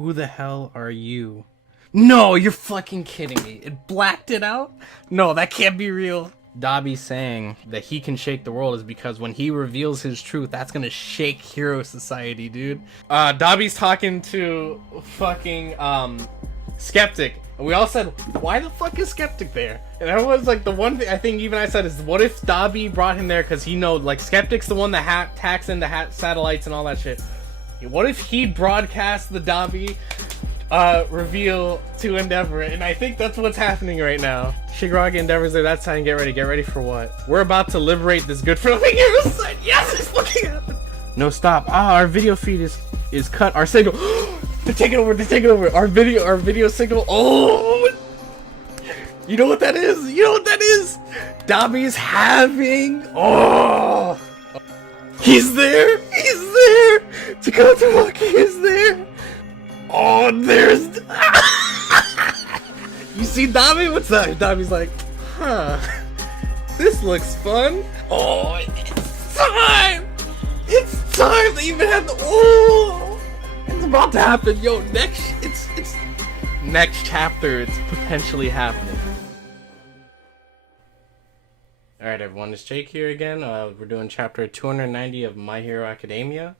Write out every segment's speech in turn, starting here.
Who the hell are you? No, you're fucking kidding me. It blacked it out? No, that can't be real. Dabi saying that he can shake the world is because when he reveals his truth, that's gonna shake hero society, dude. Dabi's talking to fucking Skeptic. And we all said, why the fuck is Skeptic there? And everyone's like, the one thing I think even I said is, what if Dabi brought him there because he knows, like, Skeptic's the one that hacks into satellites and all that shit. What if he broadcast the Dabi reveal to Endeavor? And I think that's what's happening right now. Shigaraki Endeavor's there. That's time. Get ready. Get ready for what? We're about to liberate this good for nothing hero site. Yes, it's fucking happened. No, stop. Our video feed is cut. Our signal. They're taking over. They're taking over. Our video signal. Oh, you know what that is? You know what that is? Dabi's having. Oh, he's there. He's there. Takamaki is there. Oh, there's. You see Dabi? What's that? Dabi's like, huh? This looks fun. Oh, it's time. It's time. They even have the. Oh, it's about to happen. Yo, it's next chapter. It's potentially happening. All right, everyone. It's Jake here again. We're doing chapter 290 of My Hero Academia.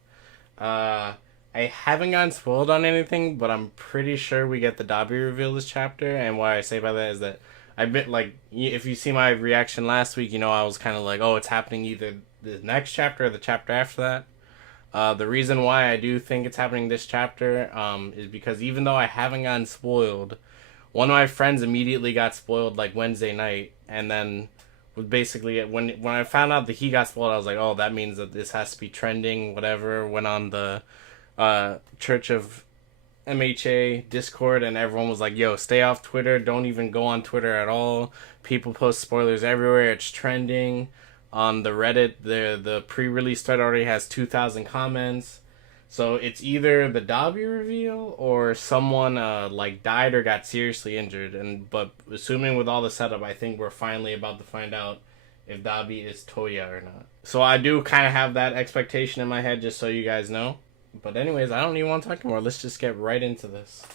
I haven't gotten spoiled on anything, but I'm pretty sure we get the Dabi reveal this chapter. And what I say by that is that I've been like, if you see my reaction last week, you know I was kind of like, oh, it's happening either the next chapter or the chapter after that. The reason why I do think it's happening this chapter is because even though I haven't gotten spoiled, one of my friends immediately got spoiled like Wednesday night, and then was basically when I found out that he got spoiled, I was like, oh, that means that this has to be trending. Whatever. Went on the Church of MHA Discord, and everyone was like, yo, stay off Twitter, don't even go on Twitter at all, people post spoilers everywhere, it's trending. On the Reddit, the pre-release thread already has 2,000 comments, so it's either the Dabi reveal or someone like died or got seriously injured. But assuming with all the setup, I think we're finally about to find out if Dabi is Toya or not. So I do kind of have that expectation in my head, just so you guys know. But anyways, I don't even want to talk anymore. Let's just get right into this.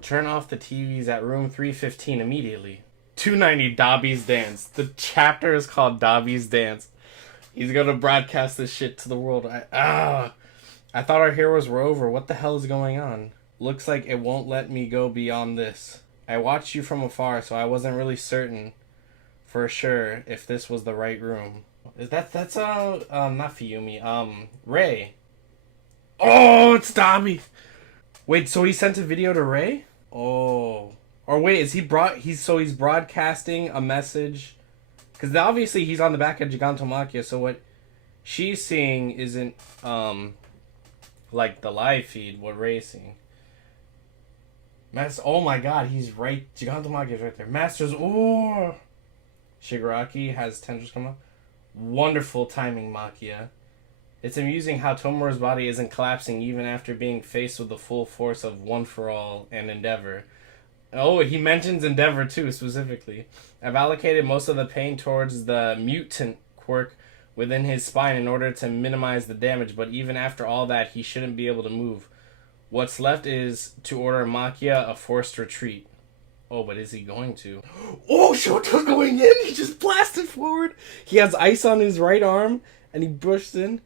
Turn off the TVs at room 315 immediately. 290, Dabi's Dance. The chapter is called Dabi's Dance. He's gonna broadcast this shit to the world. I thought our heroes were over. What the hell is going on? Looks like it won't let me go beyond this. I watched you from afar, so I wasn't really certain for sure if this was the right room. That's not Fuyumi. Ray. Oh, it's Dabi. Wait, so he sent a video to Ray? Oh. Or wait, he's broadcasting a message? Because obviously he's on the back of Gigantomachia, so what she's seeing isn't, like the live feed, what Ray's seeing. Oh my god, he's right. Gigantomachia's right there. Masters, oh! Shigaraki has tendrils come up. Wonderful timing, Machia. It's amusing how Tomura's body isn't collapsing even after being faced with the full force of One For All and Endeavor. Oh, he mentions Endeavor too, specifically. I've allocated most of the pain towards the mutant quirk within his spine in order to minimize the damage, but even after all that, he shouldn't be able to move. What's left is to order Machia a forced retreat. Oh, but is he going to? Oh, Shoto's going in! He just blasted forward! He has ice on his right arm, and he pushed in.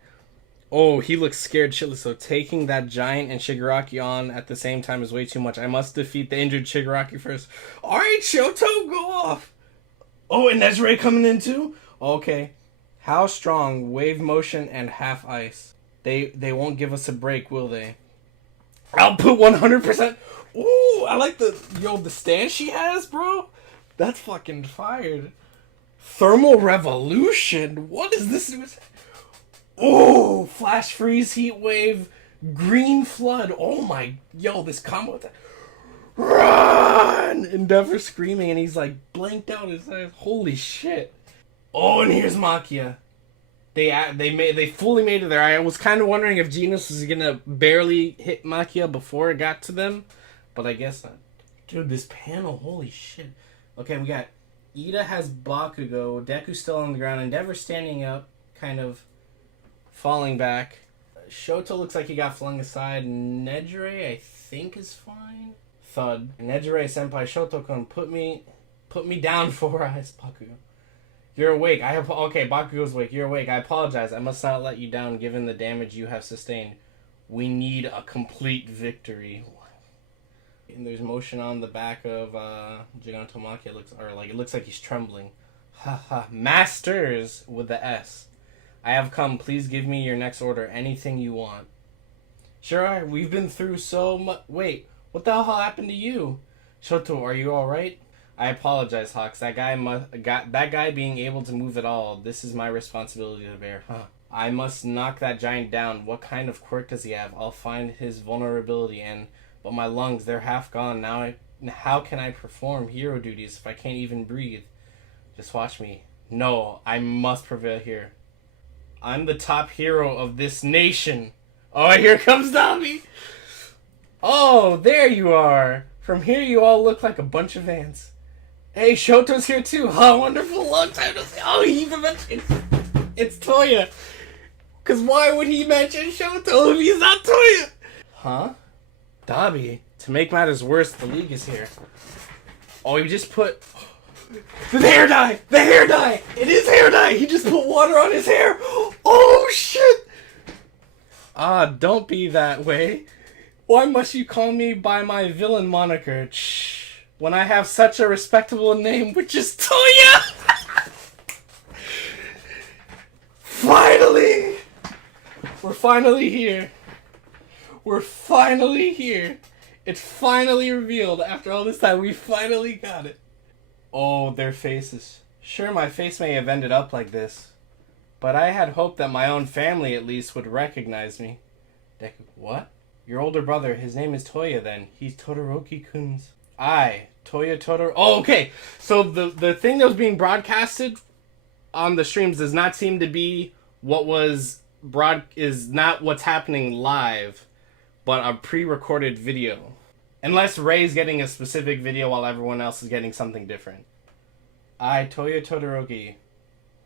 Oh, he looks scared shitless, so taking that giant and Shigaraki on at the same time is way too much. I must defeat the injured Shigaraki first. Alright, Shoto, go off! Oh, and that's Ray coming in too? Okay. How strong? Wave motion and half ice. They won't give us a break, will they? I'll put 100%. Ooh, I like the stance she has, bro. That's fucking fired. Thermal Revolution? What is this? Oh, Flash Freeze, Heat Wave, Green Flood. Oh my, this combo. Run! Endeavor screaming, and he's like blanked out his eyes. Holy shit. Oh, and here's Machia. They fully made it there. I was kind of wondering if Genos was gonna barely hit Machia before it got to them, but I guess not. Dude, this panel, holy shit. Okay, we got Ida has Bakugo, Deku's still on the ground, Endeavor standing up, kind of falling back. Shoto looks like he got flung aside. Nejire, I think, is fine. Thud. Nejire senpai, Shoto-kun, put me down 4 eyes, Bakugo. You're awake. Okay, Bakugo's awake. You're awake. I apologize. I must not let you down given the damage you have sustained. We need a complete victory. And there's motion on the back of Gigantomachia. It looks like he's trembling. Haha. Masters with the S. I have come. Please give me your next order. Anything you want. Sure, we've been through so much. Wait, what the hell happened to you? Shoto, are you alright? I apologize, Hawks. That guy being able to move at all, this is my responsibility to bear. Huh. I must knock that giant down. What kind of quirk does he have? I'll find his vulnerability but my lungs, they're half gone. Now how can I perform hero duties if I can't even breathe? Just watch me. No, I must prevail here. I'm the top hero of this nation. Oh, here comes Dabi. Oh, there you are. From here you all look like a bunch of ants. Hey, Shoto's here too. Oh, wonderful. Long time to see. Oh, he even mentioned it's Toya. Because why would he mention Shoto if he's not Toya? Huh? Dabi. To make matters worse, the league is here. Oh, he just put... The hair dye! The hair dye! It is hair dye! He just put water on his hair! Oh, shit! Don't be that way. Why must you call me by my villain moniker? When I have such a respectable name, which is Toya! Finally! We're finally here. We're finally here. It's finally revealed. After all this time, we finally got it. Oh, their faces. Sure, my face may have ended up like this, but I had hoped that my own family at least would recognize me. Deku, what? Your older brother, his name is Toya then. He's Todoroki-kun's. Toya Todoroki. Oh, okay. So the thing that was being broadcasted on the streams does not seem to be what was is not what's happening live, but a pre-recorded video. Unless Rei's getting a specific video while everyone else is getting something different. Toya Todoroki,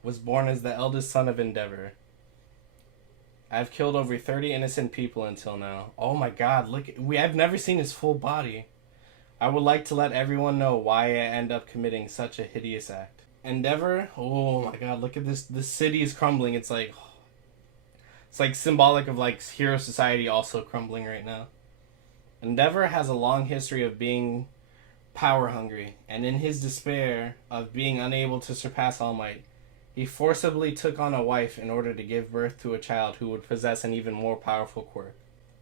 was born as the eldest son of Endeavor. I've killed over 30 innocent people until now. Oh my god, I've never seen his full body. I would like to let everyone know why I end up committing such a hideous act. Endeavor? Oh my god, look at this. The city is crumbling. It's like symbolic of like Hero Society also crumbling right now. Endeavor has a long history of being power hungry, and in his despair of being unable to surpass All Might, he forcibly took on a wife in order to give birth to a child who would possess an even more powerful quirk.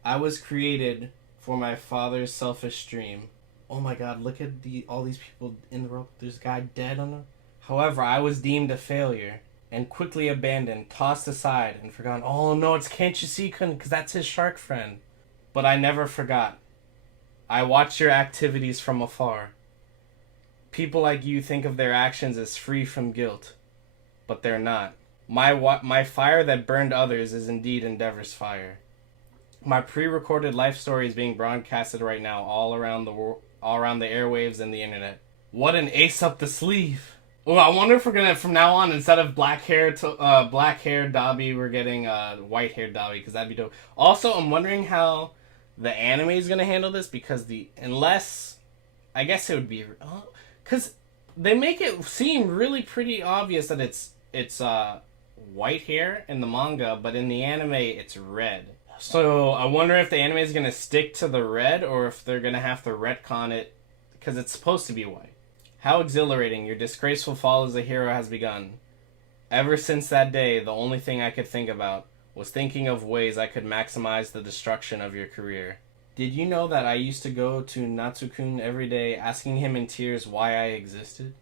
I was created for my father's selfish dream. Oh my god, look at all these people in the rope. There's a guy dead on them. However, I was deemed a failure and quickly abandoned, tossed aside, and forgotten. Oh no, it's Can't You See, because that's his shark friend. But I never forgot. I watched your activities from afar. People like you think of their actions as free from guilt, but they're not. My fire that burned others is indeed Endeavor's fire. My pre-recorded life story is being broadcasted right now all around the world, all around the airwaves and the internet. What an ace up the sleeve! Oh, I wonder if we're gonna, from now on, instead of black hair Dabi, we're getting white hair Dabi, because that'd be dope. Also, I'm wondering how the anime is gonna handle this, because I guess it would be, because they make it seem really pretty obvious that it's white hair in the manga, but in the anime it's red. So I wonder if the anime is gonna stick to the red, or if they're gonna have to retcon it, because it's supposed to be white. How exhilarating, your disgraceful fall as a hero has begun. Ever since that day, the only thing I could think about was thinking of ways I could maximize the destruction of your career. Did you know that I used to go to Natsukun every day asking him in tears why I existed?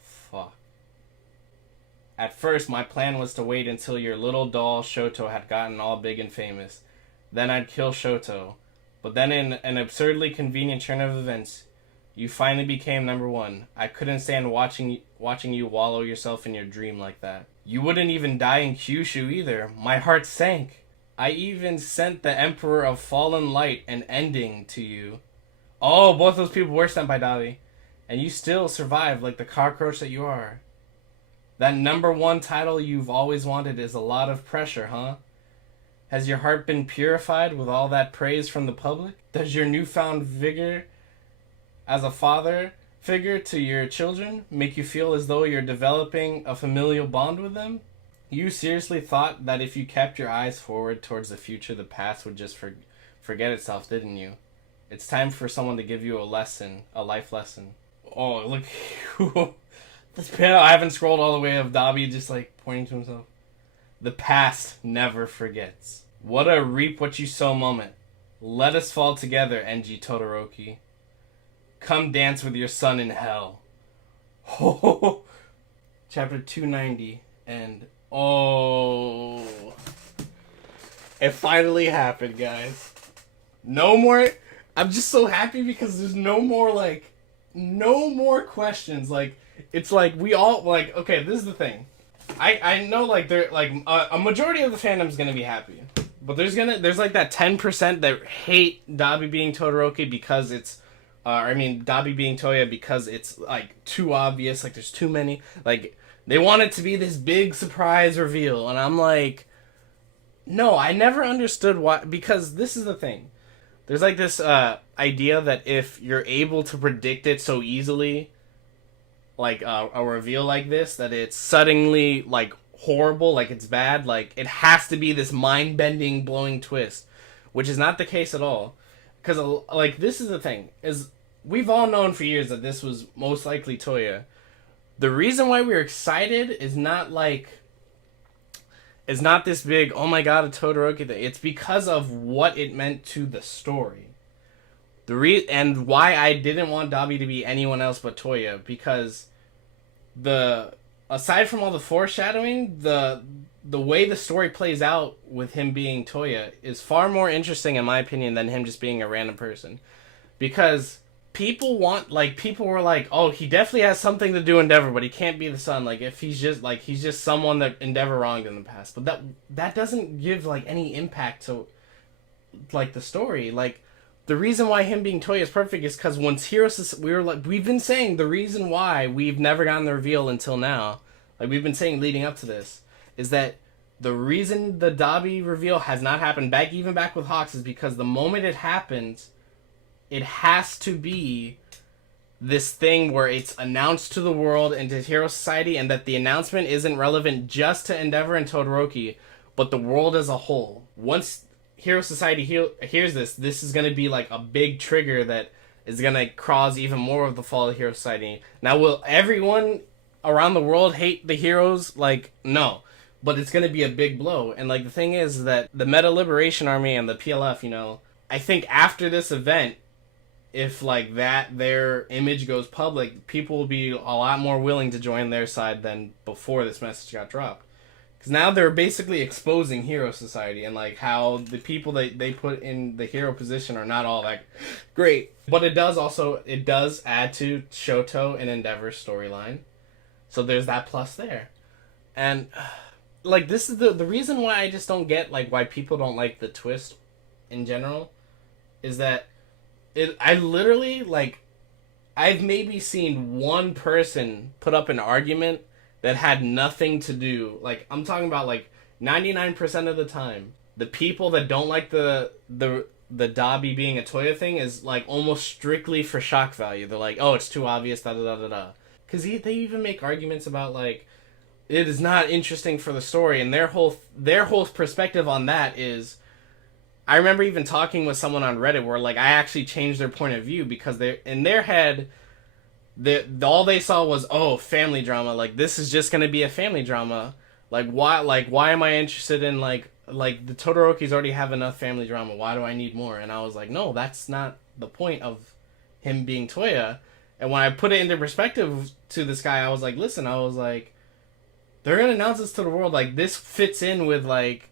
Fuck. At first, my plan was to wait until your little doll Shoto had gotten all big and famous. Then I'd kill Shoto. But then in an absurdly convenient turn of events, you finally became number one. I couldn't stand watching you wallow yourself in your dream like that. You wouldn't even die in Kyushu either. My heart sank. I even sent the Emperor of Fallen Light an ending to you. Oh, both those people were sent by Dabi. And you still survived like the cockroach that you are. That number one title you've always wanted is a lot of pressure, huh? Has your heart been purified with all that praise from the public? Does your newfound vigor as a father figure to your children make you feel as though you're developing a familial bond with them? You seriously thought that if you kept your eyes forward towards the future, the past would just forget itself, didn't you? It's time for someone to give you a lesson, a life lesson. Oh, look. This panel, I haven't scrolled all the way of Dabi just like pointing to himself. The past never forgets. What a reap what you sow moment. Let us fall together, Enji Todoroki. Come dance with your son in hell. Chapter 290. And it finally happened, guys. No more. I'm just so happy because there's no more questions. Like, it's like we all, like, okay, this is the thing. I know, like, there, like, a majority of the fandom's gonna be happy. But there's like that 10% that hate Dabi being Todoroki because it's, Dabi being Toya because it's, like, too obvious, like, there's too many, like, they want it to be this big surprise reveal, and I'm like, no, I never understood why, because this is the thing. There's, like, this, idea that if you're able to predict it so easily, like, a reveal like this, that it's suddenly, like, horrible, like it's bad, like it has to be this mind-bending, blowing twist, which is not the case at all. Because, like, this is the thing, is we've all known for years that this was most likely Toya. The reason why we're excited is not this big, oh my god, a Todoroki thing. It's because of what it meant to the story. And why I didn't want Dabi to be anyone else but Toya, because aside from all the foreshadowing, the way the story plays out with him being Toya is far more interesting, in my opinion, than him just being a random person. Because people were like, oh, he definitely has something to do with Endeavor, but he can't be the son. Like, if he's just someone that Endeavor wronged in the past. But that doesn't give, like, any impact to, like, the story. Like, the reason why him being Toya is perfect is because once we've been saying the reason why we've never gotten the reveal until now, like we've been saying leading up to this, is that the reason the Dabi reveal has not happened even back with Hawks is because the moment it happens, it has to be this thing where it's announced to the world and to Hero Society, and that the announcement isn't relevant just to Endeavor and Todoroki, but the world as a whole. Once Hero Society hears this is going to be like a big trigger that is going to cause even more of the fall of Hero Society. Now, will everyone around the world hate the heroes? Like, no. But it's going to be a big blow. And, like, the thing is that the Meta Liberation Army and the PLF, I think after this event, if, like, their image goes public, people will be a lot more willing to join their side than before this message got dropped. Because now they're basically exposing Hero Society and, like, how the people that they put in the hero position are not all that great. But it does add to Shoto and Endeavor's storyline. So there's that plus there. And, like, this is the reason why I just don't get, like, why people don't like the twist in general, is that I literally, like, I've maybe seen one person put up an argument that had nothing to do, like, I'm talking about, like, 99% of the time, the people that don't like the Dabi being a Toya thing is, like, almost strictly for shock value. They're like, oh, it's too obvious, da-da-da-da-da. Because they even make arguments about, like, it is not interesting for the story, and their whole perspective on that is, I remember even talking with someone on Reddit where, like, I actually changed their point of view because in their head, all they saw was, oh, family drama. Like, this is just gonna be a family drama. Like, why am I interested in, like the Todorokis already have enough family drama. Why do I need more? And I was like, no, that's not the point of him being Toya. And when I put it into perspective to this guy, I was like, listen, they're gonna announce this to the world. Like, this fits in with, like,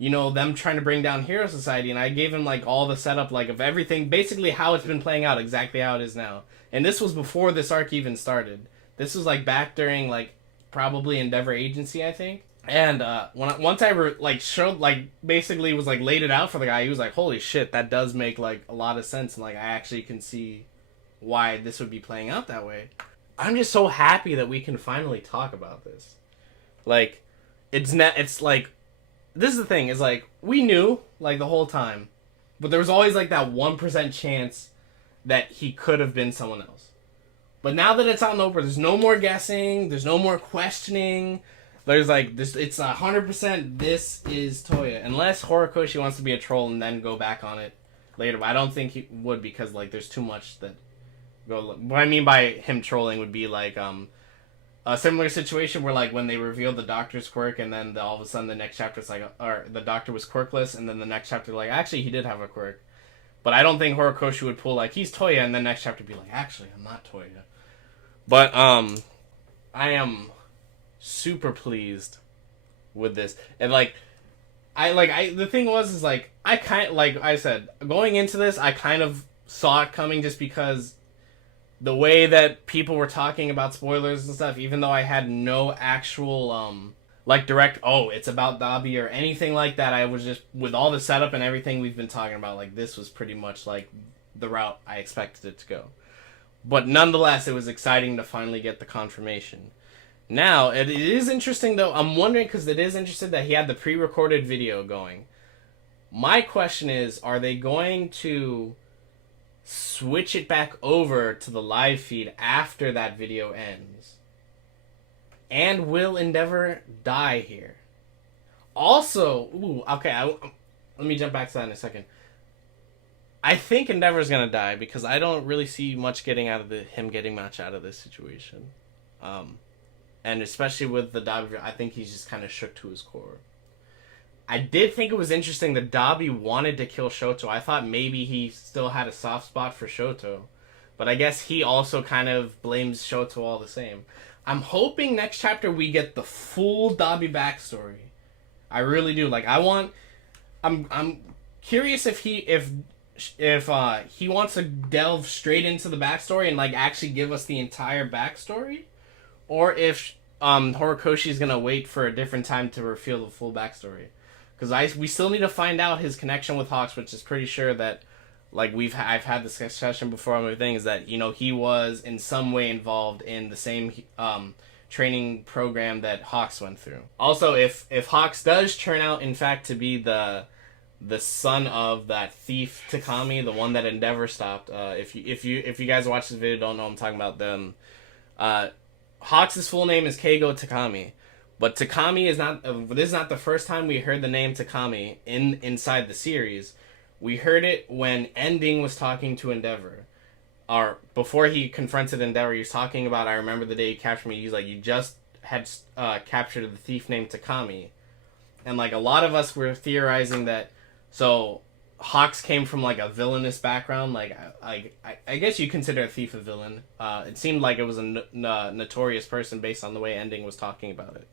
them trying to bring down Hero Society. And I gave him, like, all the setup, like, of everything, basically how it's been playing out, exactly how it is now. And this was before this arc even started. This was, like, back during, like, probably Endeavor Agency, I think. And once I showed, like, basically was, like, laid it out for the guy, he was like, holy shit, that does make, like, a lot of sense. And, like, I actually can see why this would be playing out that way. I'm just so happy that we can finally talk about this. Like, it's like, this is the thing, is like, we knew, like, the whole time, but there was always, like, that 1% chance that he could have been someone else. But now that it's out in the open, there's no more guessing, there's no more questioning, there's, like, this, it's 100% this is Toya. Unless Horikoshi wants to be a troll and then go back on it later, but I don't think he would, because, like, there's too much that go... What I mean by him trolling would be, like, a similar situation where, like, when they revealed the Doctor's quirk, and then all of a sudden the next chapter it's like, or the Doctor was quirkless, and then the next chapter, like, actually he did have a quirk. But I don't think Horikoshi would pull, like, he's Toya, and then next chapter be like, actually, I'm not Toya. But, I am super pleased with this. And, like, the thing was, is, like, like I said, going into this, I kind of saw it coming just because the way that people were talking about spoilers and stuff, even though I had no actual, like, direct, oh, it's about Dabi or anything like that, I was just, with all the setup and everything we've been talking about, like, this was pretty much, like, the route I expected it to go. But nonetheless, it was exciting to finally get the confirmation. Now, it is interesting, though, I'm wondering, because it is interesting that he had the pre-recorded video going. My question is, are they going to switch it back over to the live feed after that video ends? And will Endeavor die here? Also, let me jump back to that in a second. I think Endeavor's gonna die because I don't really see much getting out of him getting much out of this situation. And especially with the Dabi, I think he's just kind of shook to his core. I did think it was interesting that Dabi wanted to kill Shoto. I thought maybe he still had a soft spot for Shoto. But I guess he also kind of blames Shoto all the same. I'm hoping next chapter we get the full Dabi backstory. I really do. Like, I'm curious if he wants to delve straight into the backstory and, like, actually give us the entire backstory, or if Horikoshi is gonna wait for a different time to reveal the full backstory. Because we still need to find out his connection with Hawks, which is pretty sure that, like, I've had this discussion before on other things, that, you know, he was in some way involved in the same training program that Hawks went through. Also, if Hawks does turn out, in fact, to be the son of that thief Takami, the one that Endeavor stopped, if you guys watch this video don't know what I'm talking about, them, Hawks' full name is Keigo Takami. But Takami is not... this is not the first time we heard the name Takami inside the series. We heard it when Ending was talking to Endeavor. Or before he confronted Endeavor, he was talking about, I remember the day you captured me. He's like, you just had captured the thief named Takami. And, like, a lot of us were theorizing that... So, Hawks came from, like, a villainous background. Like, I guess you consider a thief a villain. It seemed like it was a notorious person based on the way Ending was talking about it.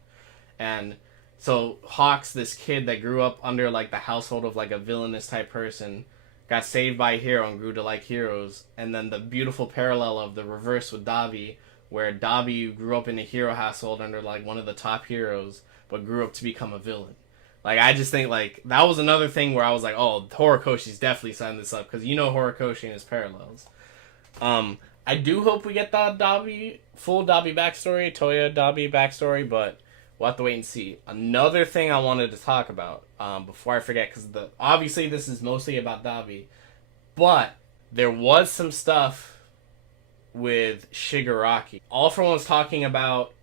And so Hawks, this kid that grew up under, like, the household of, like, a villainous type person, got saved by a hero and grew to like heroes. And then the beautiful parallel of the reverse with Dabi, where Dabi grew up in a hero household under, like, one of the top heroes, but grew up to become a villain. Like, I just think, like, that was another thing where I was like, oh, Horikoshi's definitely setting this up, because you know Horikoshi and his parallels. I do hope we get the full Dabi backstory, Toya Dabi backstory, but we'll have to wait and see. Another thing I wanted to talk about, before I forget, because obviously this is mostly about Dabi, but there was some stuff with Shigaraki. All For One was talking about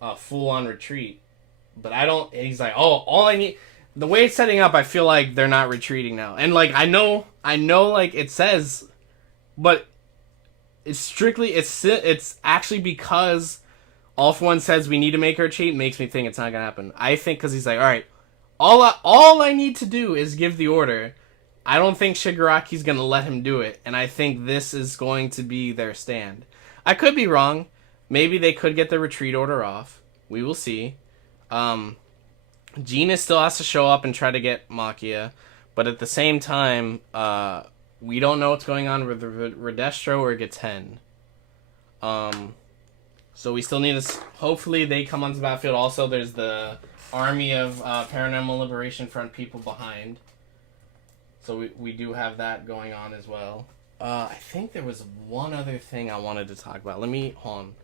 a full-on retreat, but he's like, oh, all I need... The way it's setting up, I feel like they're not retreating now. And, like, I know, like, it says, but it's strictly, it's actually because All For One says we need to make her retreat, makes me think it's not gonna happen. I think because he's like, alright, all I need to do is give the order. I don't think Shigaraki's gonna let him do it, and I think this is going to be their stand. I could be wrong. Maybe they could get the retreat order off. We will see. Gina still has to show up and try to get Makia, but at the same time, we don't know what's going on with Redestro or Gaten. So we still need to... Hopefully they come onto the battlefield. Also, there's the army of Paranormal Liberation Front people behind. So we do have that going on as well. I think there was one other thing I wanted to talk about. Let me... Hold on.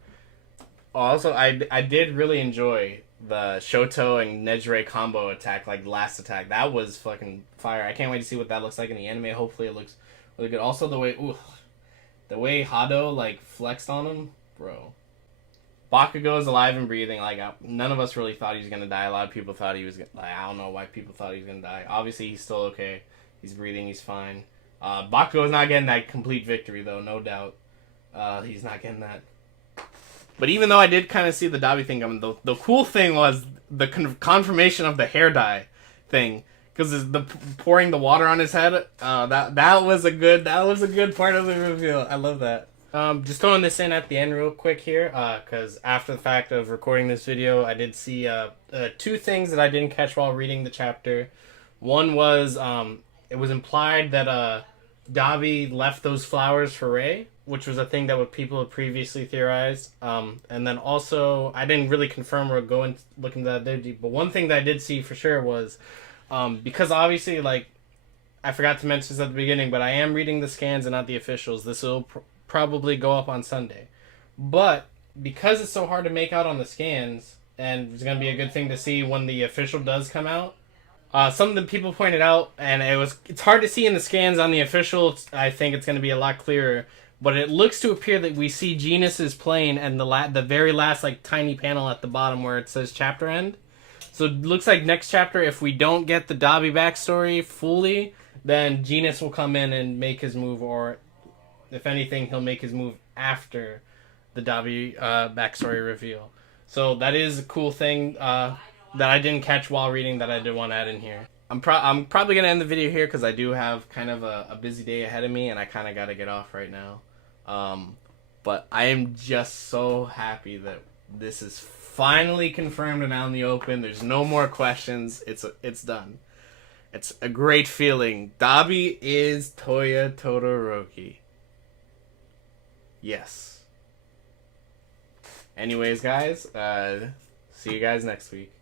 Also, I did really enjoy the Shoto and Nejire combo attack, like last attack. That was fucking fire. I can't wait to see what that looks like in the anime. Hopefully it looks really good. Also the way Hado like flexed on him, bro. Bakugo is alive and breathing. Like none of us really thought he was gonna die. A lot of people thought he was gonna. Like, I don't know why people thought he was gonna die. Obviously he's still okay. He's breathing. He's fine. Bakugo is not getting that complete victory though, no doubt. He's not getting that. But even though I did kind of see the Dabi thing coming, the cool thing was the confirmation of the hair dye thing, because the pouring the water on his head. That was a good part of the reveal. I love that. Just throwing this in at the end real quick here, because after the fact of recording this video, I did see two things that I didn't catch while reading the chapter. One was it was implied that Dabi left those flowers for Rei, which was a thing that what people had previously theorized. And then also, I didn't really confirm or go and look into that there deep, but one thing that I did see for sure was, because obviously, like, I forgot to mention this at the beginning, but I am reading the scans and not the officials. This will probably go up on Sunday. But because it's so hard to make out on the scans, and it's going to be a good thing to see when the official does come out, something that people pointed out, and it's hard to see in the scans on the official. I think it's going to be a lot clearer, but it looks to appear that we see Genus's plane and the very last like tiny panel at the bottom where it says chapter end. So it looks like next chapter, if we don't get the Dabi backstory fully, then Genus will come in and make his move, or if anything, he'll make his move after the Dabi backstory reveal. So that is a cool thing that I didn't catch while reading that I did want to add in here. I'm probably going to end the video here because I do have kind of a busy day ahead of me and I kind of got to get off right now. But I am just so happy that this is finally confirmed and out in the open. There's no more questions. It's done. It's a great feeling. Dabi is Toya Todoroki. Yes. Anyways, guys, see you guys next week.